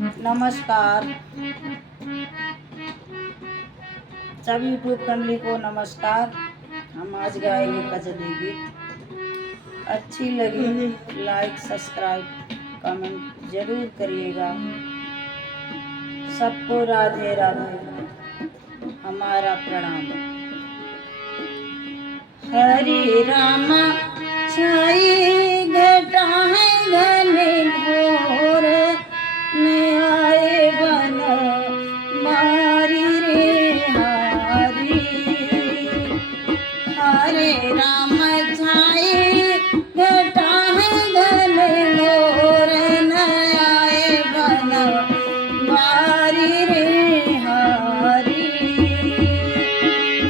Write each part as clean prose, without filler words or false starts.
नमस्कार। सभी YouTube family को नमस्कार। हम आज गाएंगे कजली गीत। अच्छी लगी लाइक सब्सक्राइब कमेंट जरूर करिएगा। सबको राधे राधे, हमारा प्रणाम। हरे रामा छाई घटा है घने घोर में आए बन मारी रे हारी। हरे राम छाई घटा है घने घोर में आए बन मारी रे हारी।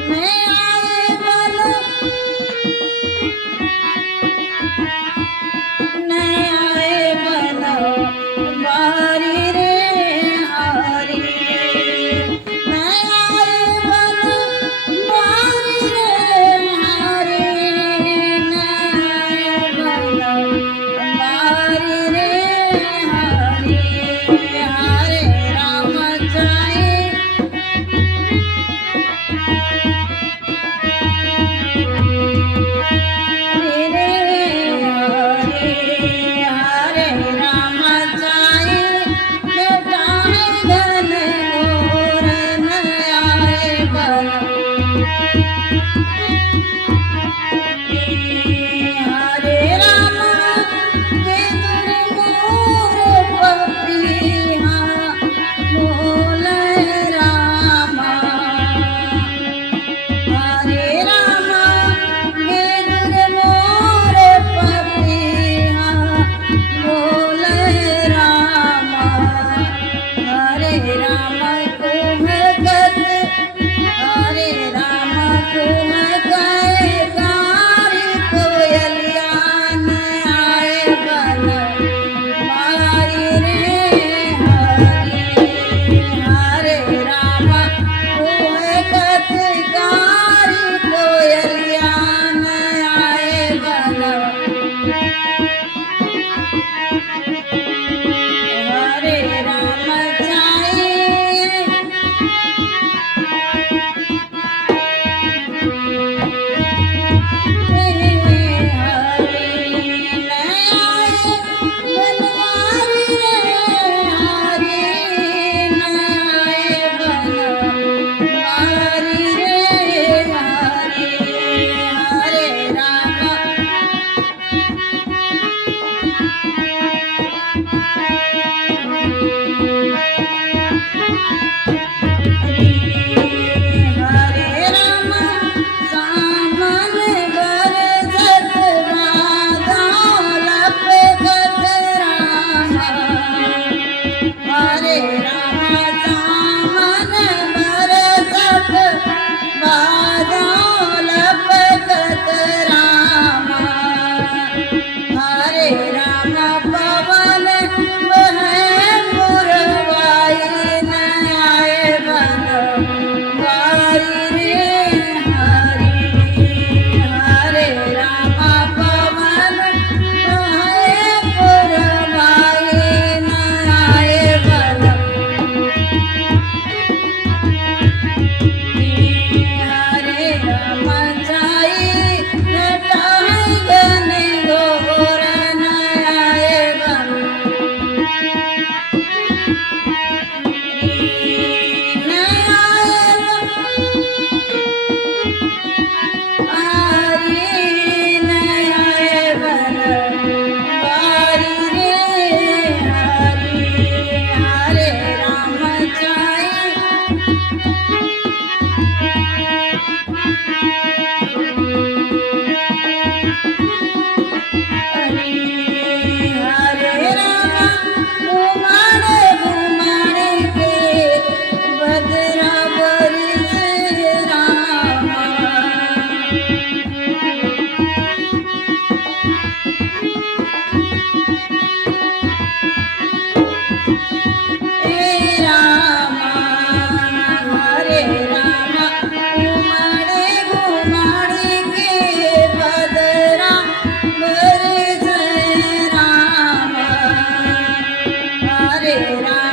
मैं आए बन नए बन बारी रे हारी। नए बन बारी रे हारी। नए बन बारी रे हारी। हरे राम छाई Hare Rama